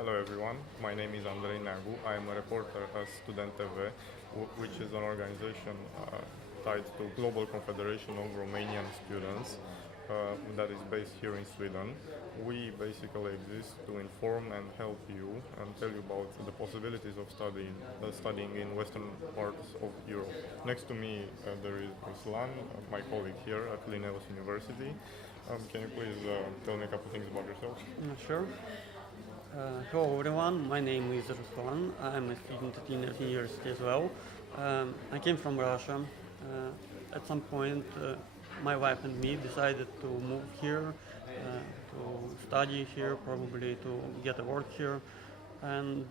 Hello everyone, my name is Andrei Neagu. I am a reporter at STUDENTV, which is an organization tied to Global Confederation of Romanian Students that is based here in Sweden. We basically exist to inform and help you and tell you about the possibilities of studying in western parts of Europe. Next to me there is Ruslan, my colleague here at Linnaeus University. Can you please tell me a couple things about yourself? Sure. Hello everyone, my name is Ruslan. I'm a student at Linnaeus University as well. I came from Russia. At some point, my wife and me decided to move here, to study here, probably to get a work here. And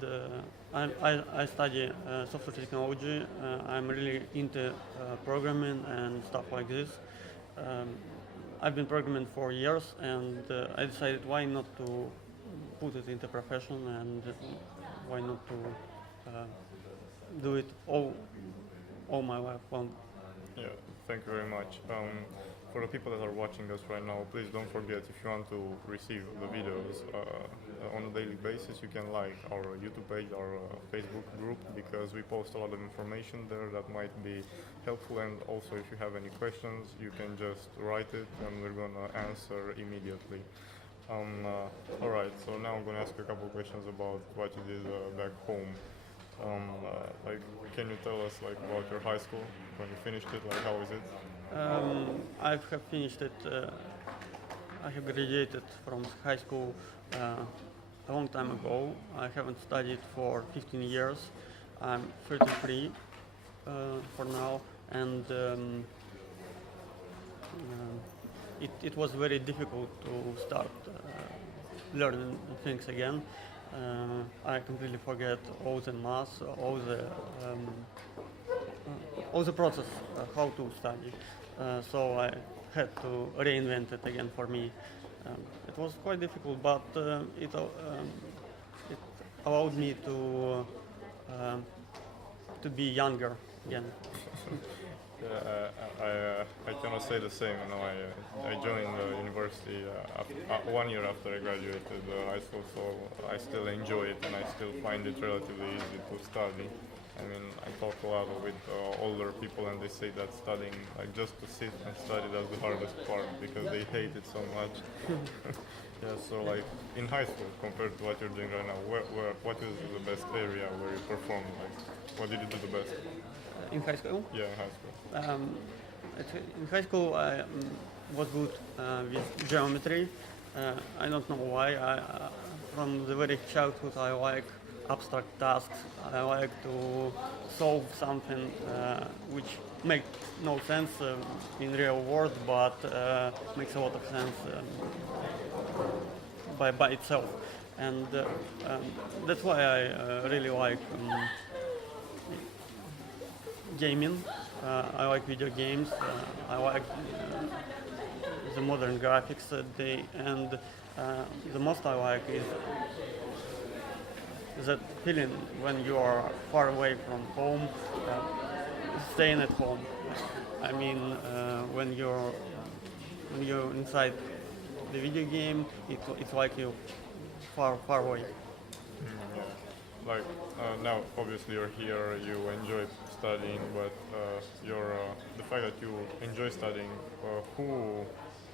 I study software technology. I'm really into programming and stuff like this. I've been programming for years, and I decided why not to put it into profession, and why not to do it all my life long. Yeah, thank you very much. For the people that are watching us right now, please don't forget, if you want to receive the videos on a daily basis, you can like our YouTube page, our Facebook group, because we post a lot of information there that might be helpful. And also, if you have any questions, you can just write it and we're going to answer immediately. Alright, so now I'm going to ask you a couple of questions about what you did back home. Can you tell us about your high school, when you finished it, how is it? I have finished it. I have graduated from high school a long time ago. I haven't studied for 15 years. I'm 33 for now, and it was very difficult to start learning things again. I completely forget all the math, all the process how to study. So I had to reinvent it again for me. It was quite difficult, but it allowed me to be younger again. I cannot say the same. I joined the university 1 year after I graduated high school, so I still enjoy it and I still find it relatively easy to study. I mean, I talk a lot with older people, and they say that studying, just to sit and study, that's the hardest part because they hate it so much. Yeah, so in high school, compared to what you're doing right now, what is the best area where you perform? What did you do the best? In high school? Yeah, in high school. In high school, I was good with geometry. I don't know why. From the very childhood, I like abstract tasks. I like to solve something which makes no sense in real world, but makes a lot of sense by itself. And that's why I really like gaming. I like video games. I like the modern graphics and the most I like is that feeling when you are far away from home, staying at home. I mean, when you're inside the video game, it's like you far away. Yeah. Now, obviously, you're here. You enjoy studying, but the fact that you enjoy studying, who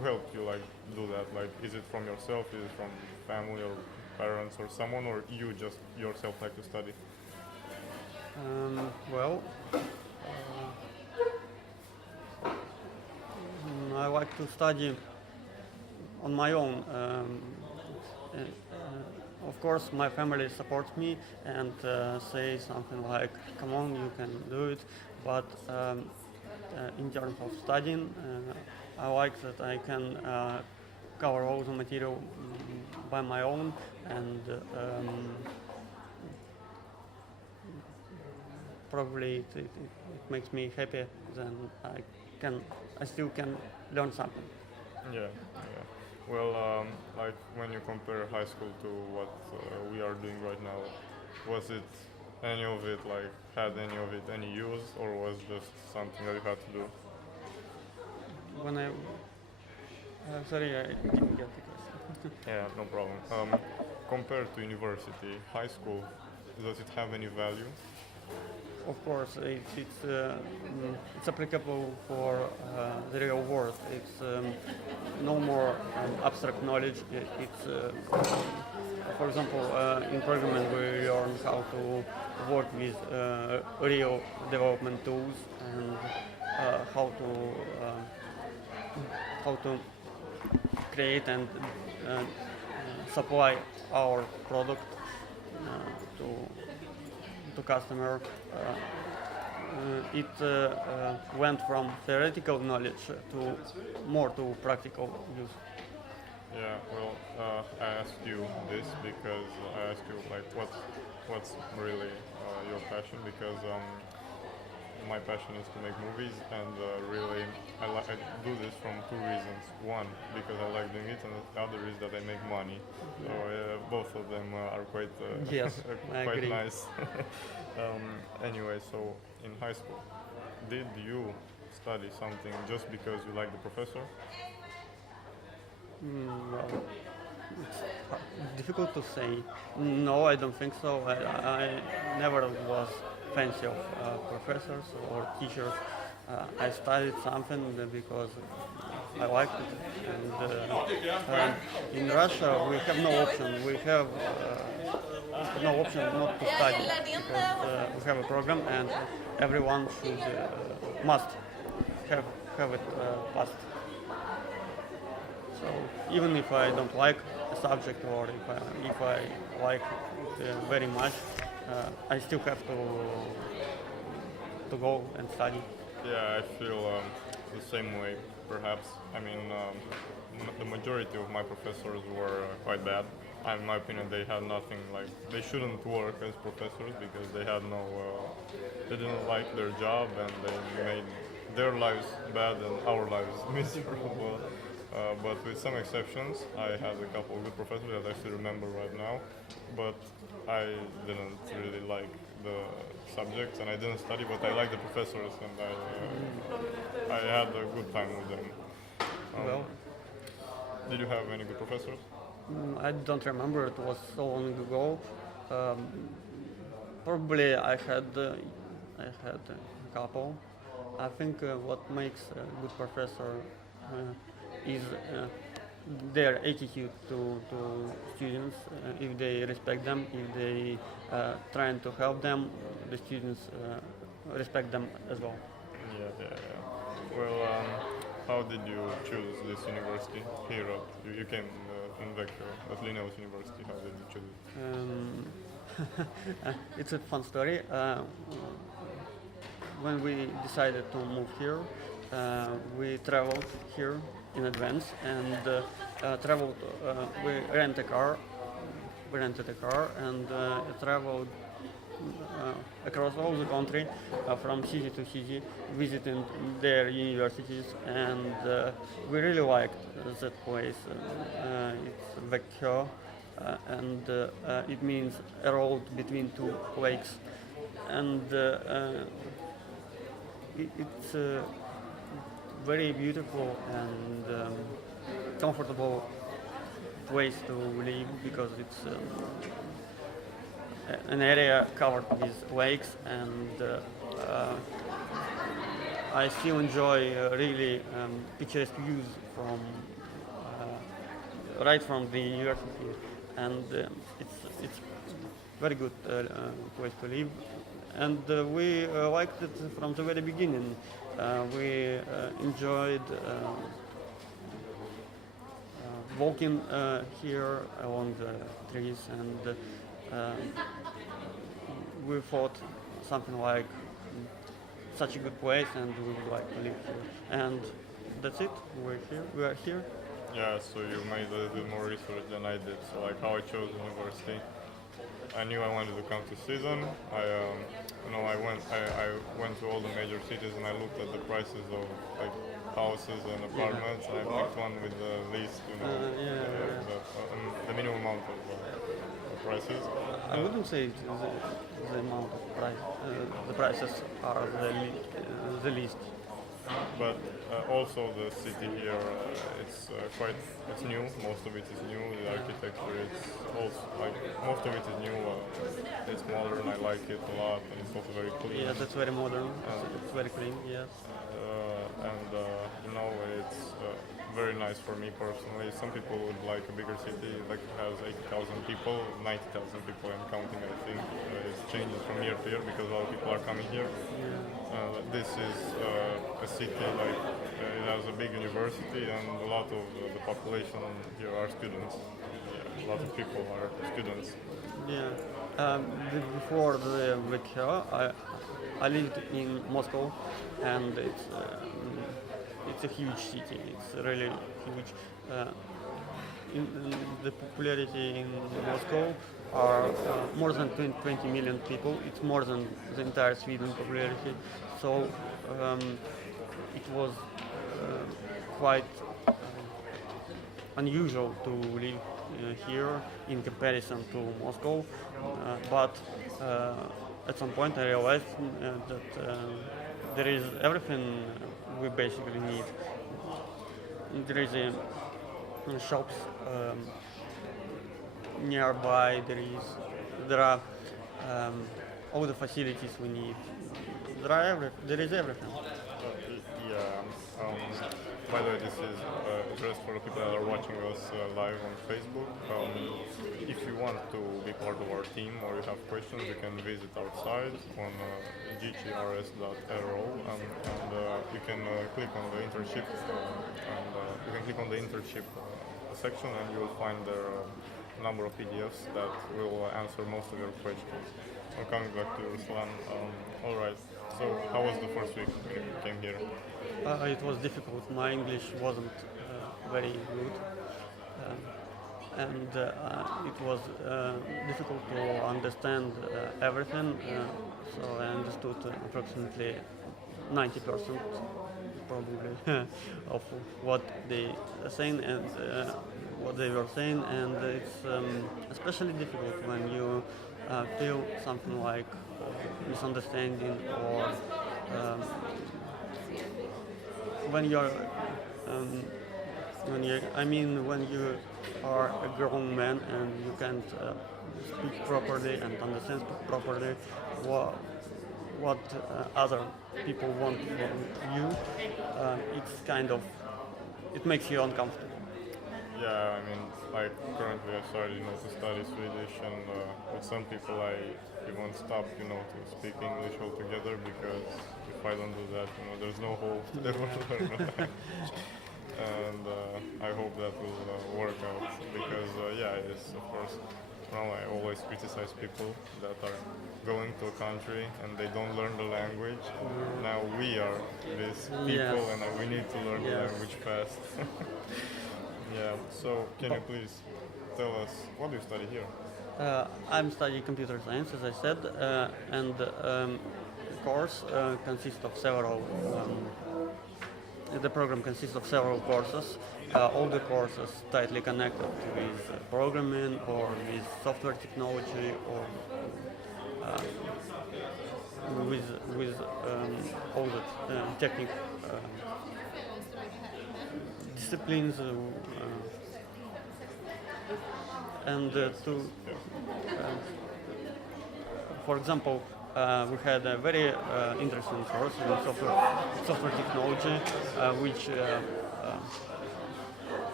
helped you do that? Is it from yourself? Is it from family or parents or someone, or you just yourself like to study? Well, I like to study on my own. Of course, my family supports me and say something like, "Come on, you can do it." But in terms of studying, I like that I can cover all the material by my own, and probably it makes me happy. Then I still can learn something. Yeah. Well, when you compare high school to what we are doing right now, was it any of it had any use, or was just something that you had to do? Sorry, I didn't get the question. Yeah, no problem. compared to university, high school, does it have any value? Of course, it's applicable for the real world. It's no more abstract knowledge. For example, in programming we learn how to work with real development tools and how to create and supply our product to customer. It went from theoretical knowledge to more to practical use. Yeah, well, I asked you this because I asked you like what's really your passion, because my passion is to make movies, and really I do this from two reasons. One, because I like doing it, and the other is that I make money. So both of them are quite Yes, I quite agree. nice. Anyway, so in high school, did you study something just because you like the professor? Well, it's difficult to say. No, I don't think so. I never was fancy of professors or teachers. I studied something because I liked it. And in Russia, we have no option. We have no option not to study because we have a program, and everyone should must have it passed. So even if I don't like a subject, or if I like it very much, I still have to go and study. Yeah, I feel the same way, perhaps. I mean, the majority of my professors were quite bad. In my opinion, they had nothing, like, they shouldn't work as professors because they had no, they didn't like their job, and they made their lives bad and our lives miserable. But with some exceptions, I had a couple of good professors that I still remember right now, but I didn't really like the subjects, and I didn't study, but I liked the professors, and I had a good time with them. Well, Did you have any good professors? I don't remember. It was so long ago. Um, Probably I had a couple. I think what makes a good professor is their attitude to students. If they respect them, if they trying to help them, the students respect them as well. Yeah. Well, how did you choose this university here? You came in Vaxjo, at Linnaeus University. How did you choose it? It's a fun story. When we decided to move here, we traveled here in advance and traveled. We rented a car and traveled across all the country, from city to city, visiting their universities, and we really liked that place. It's Vaxjo, and it means a road between two lakes, and it's very beautiful and comfortable place to live because it's an area covered with lakes, and I still enjoy really picturesque views from right from the university, and it's very good place to live, and we liked it from the very beginning. We enjoyed walking here along the trees, and we thought something like such a good place, and we would like to live here. And that's it. We're here. We are here. Yeah, so you made a little bit more research than I did. So like how I chose university, I knew I wanted to come to Season. I went to all the major cities and I looked at the prices of like houses and apartments. And I picked one with the least, the minimum amount of prices. I wouldn't say the amount of price. The prices are the least. but also the city here, it's new. Most of it is new. The architecture is also like most of it is new. It's modern. I like it a lot, and it's also very clean. Yeah, that's very modern. It's very clean. Yes. And it's very nice for me personally. Some people would like a bigger city, like has 80,000 people, 90,000 people and counting. I think it changes from year to year because a lot of people are coming here. This is a city like it has a big university and a lot of the population here are students. Yeah, a lot of people are students. Yeah. Before the Vaxjo, I lived in Moscow, and it's a huge city. It's really huge. In the popularity in Moscow are more than 20 million people. It's more than the entire Sweden popularity. So it was quite unusual to live here in comparison to Moscow. But at some point I realized that there is everything we basically need. There is shops nearby. There are all the facilities we need. There is everything. Yeah. By the way, this is just for the people that are watching us live on Facebook. If you want to be part of our team or you have questions, you can visit our site on gtrs.ro and you can click on the internship section and you will find there a number of PDFs that will answer most of your questions. So coming back to Ruslan, all right. So how was the first week when you came here? It was difficult. My English wasn't very good, and it was difficult to understand everything. So I understood approximately 90% probably of what they are saying and what they were saying, and it's especially difficult when you feel something like misunderstanding or when you're when you are a grown man and you can't speak properly and understand properly what other people want from you, it makes you uncomfortable. Yeah, I mean, like currently I started, to study Swedish, and with some people I won't stop, to speak English altogether because if I don't do that, there's no hope to ever learn. And I hope that will work out because, it's of course, I always criticize people that are going to a country and they don't learn the language. Now we are these people, Yes. and we need to learn the language fast. Yeah, so can you please tell us, what do you study here? I'm studying computer science, as I said, and the course consists of several. The program consists of several courses. All the courses tightly connected with programming or with software technology or with all the technical disciplines. For example, we had a very interesting course in software technology, which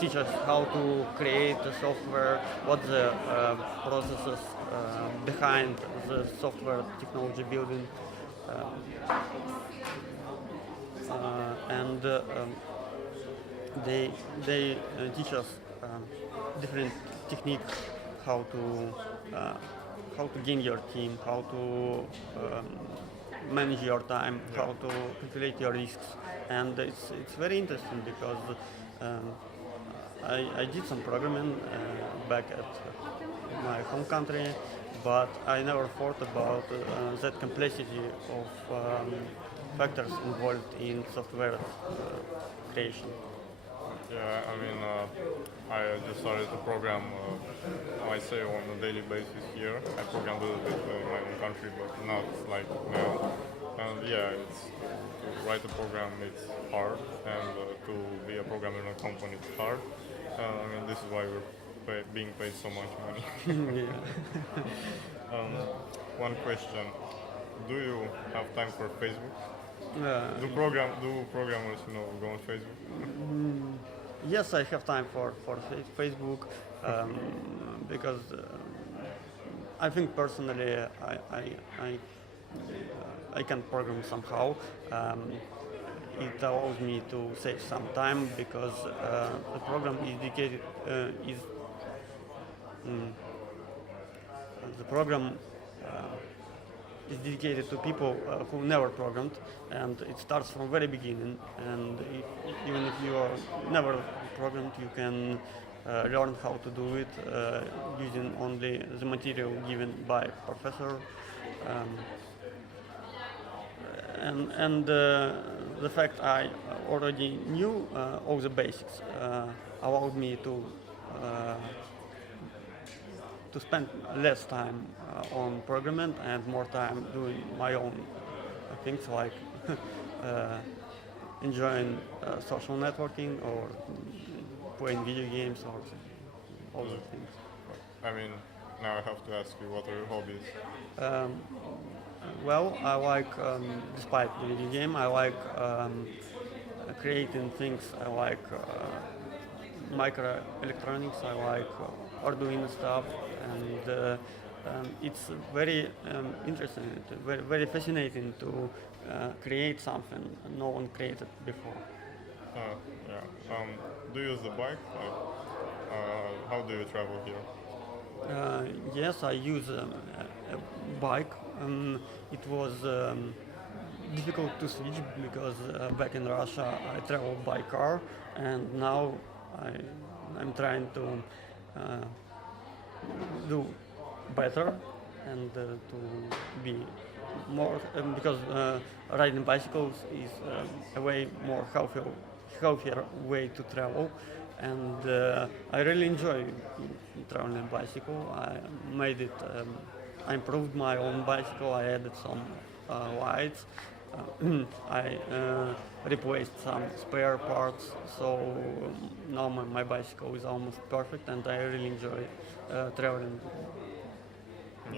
teaches how to create a software, what the processes behind the software technology building, and they teach us different techniques how to gain your team, how to manage your time, how to calculate your risks, and it's very interesting because I did some programming back at my home country, but I never thought about that complexity of factors involved in software creation. Yeah, I mean, I just started to program, I say on a daily basis here. I programmed a little bit in my own country, but not like now. And yeah, to write a program it's hard, and to be a programmer in a company it's hard. I mean, this is why we're being paid so much money. Yeah. One question: do you have time for Facebook? Uh, Do programmers go on Facebook? yes, I have time for Facebook because I think personally I, I can program somehow. It allows me to save some time because the program is dedicated is the program is dedicated to people who never programmed, and it starts from very beginning. And even if you are never programmed, you can learn how to do it using only the material given by professor. Um, and the fact I already knew all the basics allowed me uh, to spend less time on programming and more time doing my own things like uh, enjoying social networking or playing video games or all those things. I mean, now I have to ask you, what are your hobbies? Um, well, I like, despite the video game, I like creating things. I like microelectronics. I like Arduino stuff, and it's very interesting, very, very fascinating to create something no one created before. Yeah. Do you use the bike? Like, how do you travel here? Yes, I use a bike. It was difficult to switch because back in Russia I traveled by car, and now I, I'm trying to uh, do better and to be more because riding bicycles is a way more healthier way to travel, and I really enjoy traveling bicycle. I made it. I improved my own bicycle. I added some lights. I replaced some spare parts, so now my bicycle is almost perfect, and I really enjoy traveling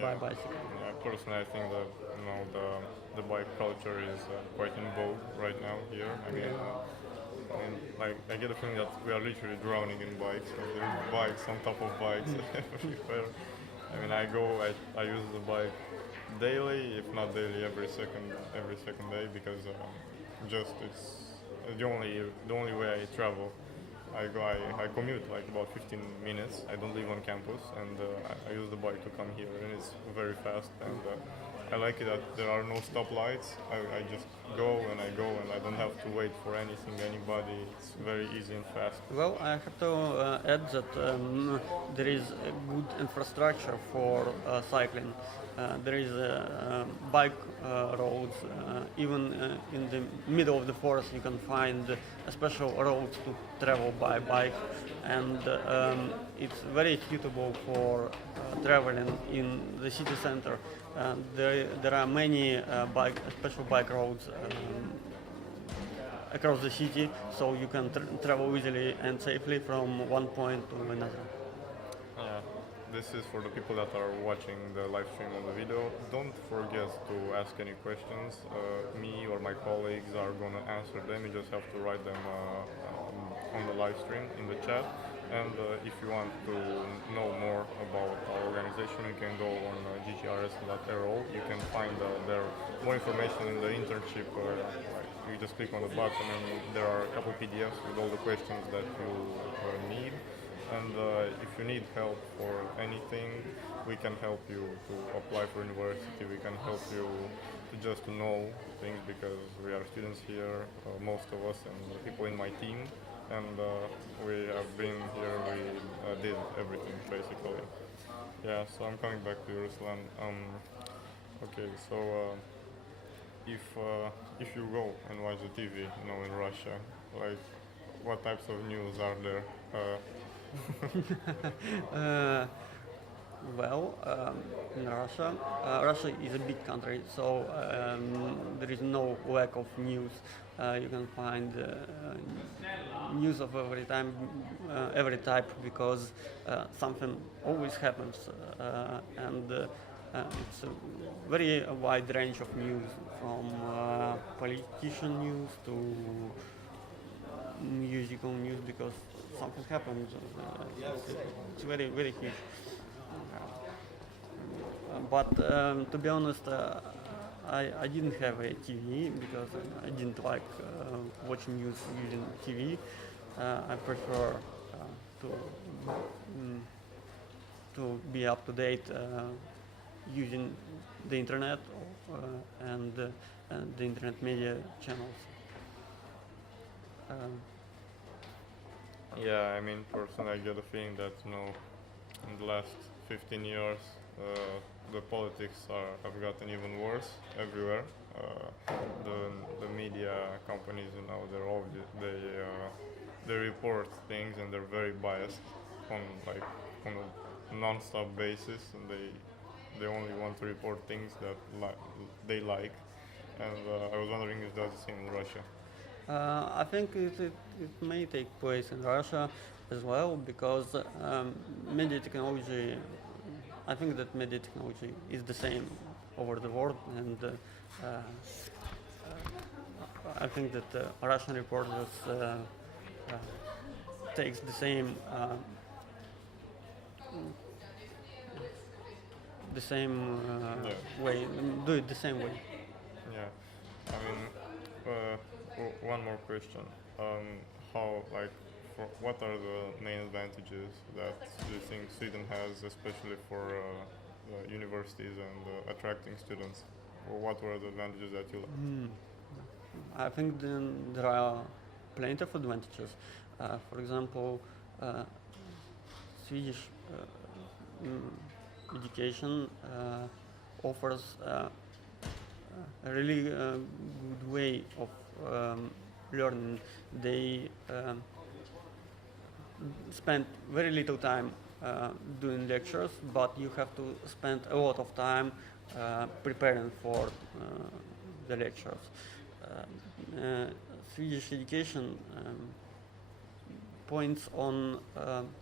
by bicycle. Yeah, personally, I think that the bike culture is quite in vogue right now here. Like I get a feeling that we are literally drowning in bikes. Like, there's bikes on top of bikes everywhere. I mean, I use the bike daily, if not daily, every second day because just it's the only way I travel. I commute like about 15 minutes. I don't live on campus, and I use the bike to come here, and it's very fast. And I like it that there are no stoplights. I just go, and I don't have to wait for anything, anybody. It's very easy and fast. Well, I have to add that there is a good infrastructure for cycling. There is bike roads. Even in the middle of the forest, you can find a special roads to travel by bike, and it's very suitable for traveling in the city center. There are many special bike roads across the city, so you can travel easily and safely from one point to another. Yeah, this is for the people that are watching the live stream on the video. Don't forget to ask any questions. Me or my colleagues are gonna answer them. You just have to write them on the live stream in the chat. And if you want to know more about our organization, you can go on ggrs.ro. You can find there more information in the internship. You just click on the button, and there are a couple PDFs with all the questions that you need. And if you need help for anything, we can help you to apply for university. We can help you to know things because we are students here, most of us, and the people in my team. And we have been here, we did everything basically. Yeah, so I'm coming back to Ruslan. Okay, so if you go and watch the TV, in Russia, like what types of news are there? well in Russia. Russia is a big country, so there is no lack of news. You can find news of every type, because something always happens, and it's a very wide range of news, from politician news to musical news, because something happens. It's very, very huge. But to be honest, I didn't have a TV, because I didn't like watching news using TV. I prefer to mm, to be up to date using the internet and the internet media channels. Um, Yeah, I mean, personally, I get a feeling that in the last 15 years, the politics have gotten even worse everywhere. The media companies, they report things, and they're very biased on on a non-stop basis, and they only want to report things that they like. And I was wondering if that's the same in Russia. I think it may take place in Russia as well, because media technology. I think that media technology is the same over the world, and I think that Russian reporters takes the same Yeah. way, do it the same way. Yeah, I mean, one more question. How, what are the main advantages that you think Sweden has, especially for universities and attracting students? Or what were the advantages that you liked? I think then there are plenty of advantages. For example, Swedish education offers a really good way of learning. They spend very little time doing lectures, but you have to spend a lot of time preparing for the lectures. Swedish education points on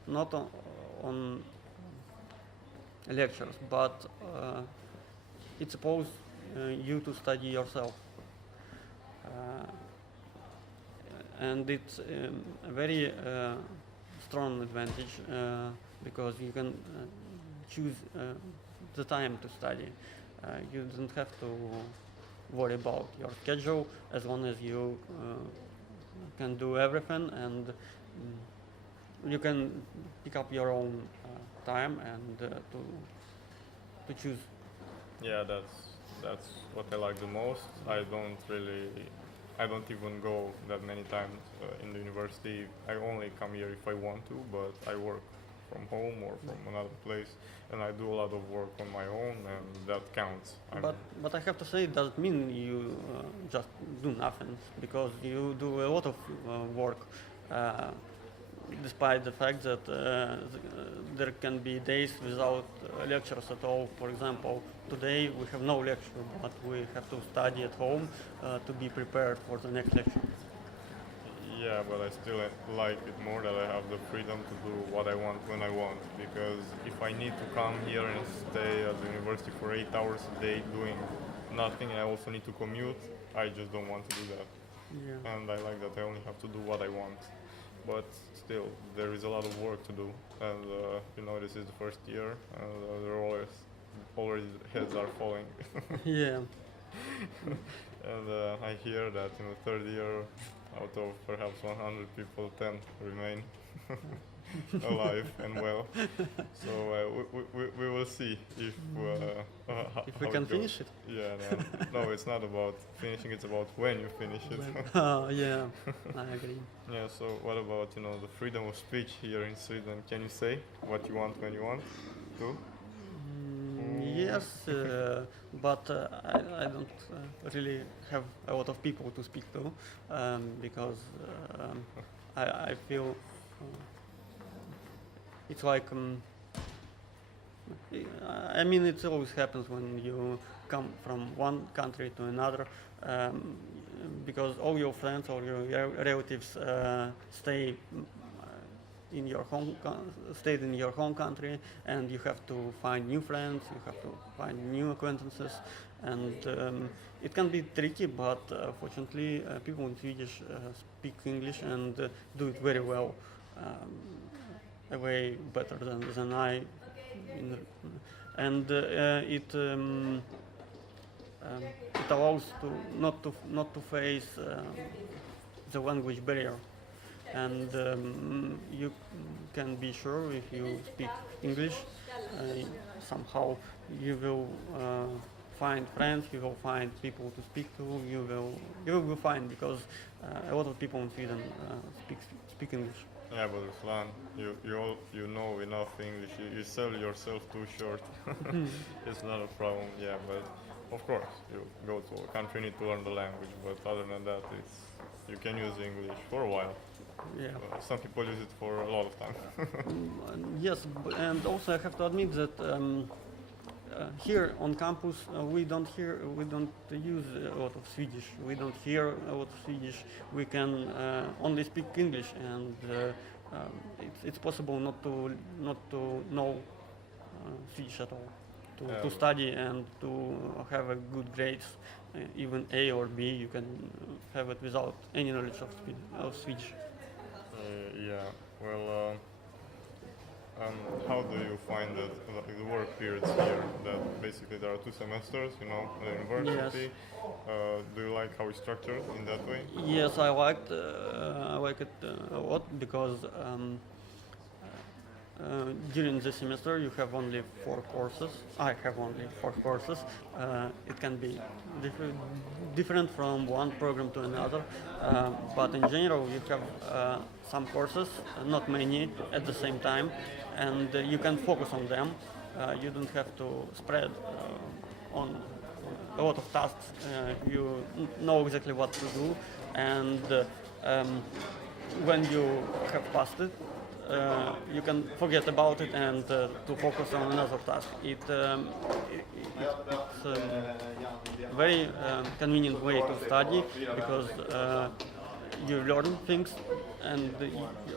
not on lectures, but it supposes you to study yourself. And it's a very strong advantage, because you can choose the time to study. You don't have to worry about your schedule, as long as you can do everything, and you can pick up your own time and to choose. Yeah, that's what I like the most. I don't even go that many times in the university. I only come here if I want to, but I work from home or from another place, and I do a lot of work on my own, and that counts. But I have to say, it doesn't mean you just do nothing, because you do a lot of work, despite the fact that there can be days without lectures at all. For example, today we have no lecture, but we have to study at home to be prepared for the next lecture. Yeah, but I still like it more that I have the freedom to do what I want when I want. Because if I need to come here and stay at the university for 8 hours a day doing nothing, and I also need to commute, I just don't want to do that. Yeah. And I like that I only have to do what I want. But still, there is a lot of work to do, and this is the first year, and there already heads are falling. Yeah. And I hear that in the third year, out of perhaps 100 people, 10 remain alive and well. So we will see if If we how can it goes. finish it. Yeah, no, it's not about finishing; it's about when you finish it. Yeah, I agree. Yeah. So what about the freedom of speech here in Sweden? Can you say what you want when you want to? Yes, but I don't really have a lot of people to speak to, because I feel it's like I mean, it always happens when you come from one country to another, um, because all your friends, all your relatives stay in your stayed in your home country, and you have to find new friends, you have to find new acquaintances, and it can be tricky. But fortunately, people in Swedish speak English and do it very well, way better than I. In, and it allows to not to face the language barrier, and you can be sure if you speak English, somehow you will find friends, you will find people to speak to, you will be fine, because a lot of people in Sweden speak English. Yeah, but Ruslan, you know enough English. You sell yourself too short. It's not a problem. Yeah, but of course you go to a country, you need to learn the language. But other than that, you can use English for a while. Yeah. Some people use it for a lot of time. Yes, and also I have to admit that here on campus we don't use a lot of Swedish. We don't hear a lot of Swedish. We can only speak English, and it's possible not to know Swedish at all. To study and to have a good grades, even A or B, you can have it without any knowledge of Swedish. Yeah. Well, how do you find the work periods here? That basically there are 2 semesters, you know, at the university. Yes. Do you like how it's structured in that way? Yes, I like it a lot, because during the semester you have only 4 courses. I have only 4 courses. It can be different from one program to another, but in general you have some courses, not many, at the same time, and you can focus on them. You don't have to spread on a lot of tasks. You know exactly what to do, and when you have passed it, you can forget about it and to focus on another task. It's a very convenient way to study, because you learn things, and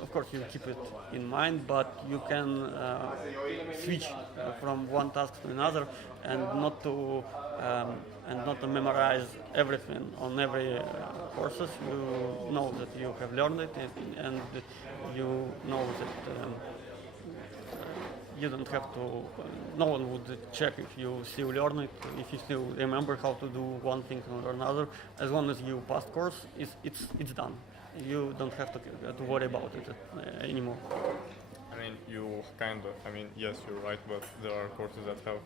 of course you keep it in mind, but you can switch from one task to another, and not to memorize everything on every courses. You know that you have learned it, and you know that you don't have to. No one would check if you still learn it, if you still remember how to do one thing or another. As long as you pass course, it's done. You don't have to worry about it anymore. I mean, yes, you're right, but there are courses that have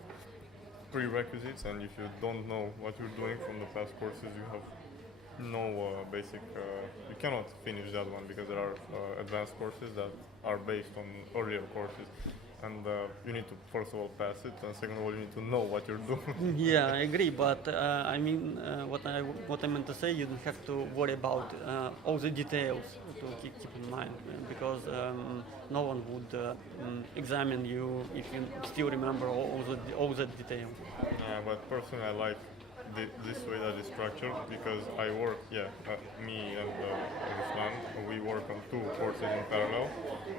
prerequisites, and if you don't know what you're doing from the past courses, you have no basic. You cannot finish that one, because there are advanced courses that are based on earlier courses, and you need to first of all pass it, and second of all you need to know what you're doing. Yeah, I agree, but I mean, what I meant to say, you don't have to worry about all the details to keep in mind, because no one would examine you if you still remember all the details. Yeah, but personally I like this way that is structured, because I work, me and Ruslan, we work on 2 courses in parallel,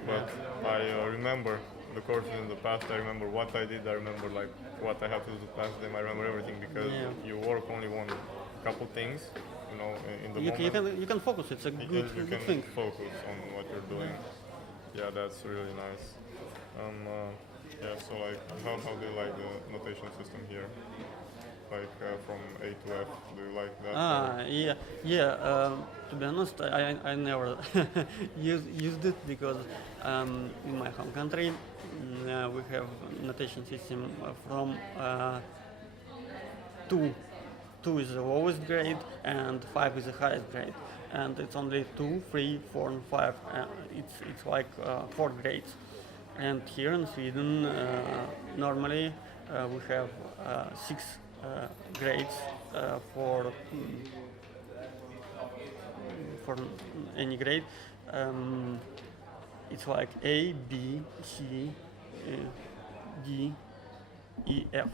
but I remember the courses in the past. I remember what I did, I remember like what I have to do to pass them, I remember everything, because you work only on a couple things, you know, in the moment. You can focus, it's a good thing. Focus on what you're doing. Yeah, that's really nice. So like, how do you like the notation system here? Like from A to F, do you like that? Yeah. To be honest, I never used it, because in my home country we have notation system from 2. 2 is the lowest grade, and 5 is the highest grade, and it's only 2, 3, 4, and 5. It's like 4 grades, and here in Sweden normally we have 6 grades for any grade. It's like A, B, C, D, EF.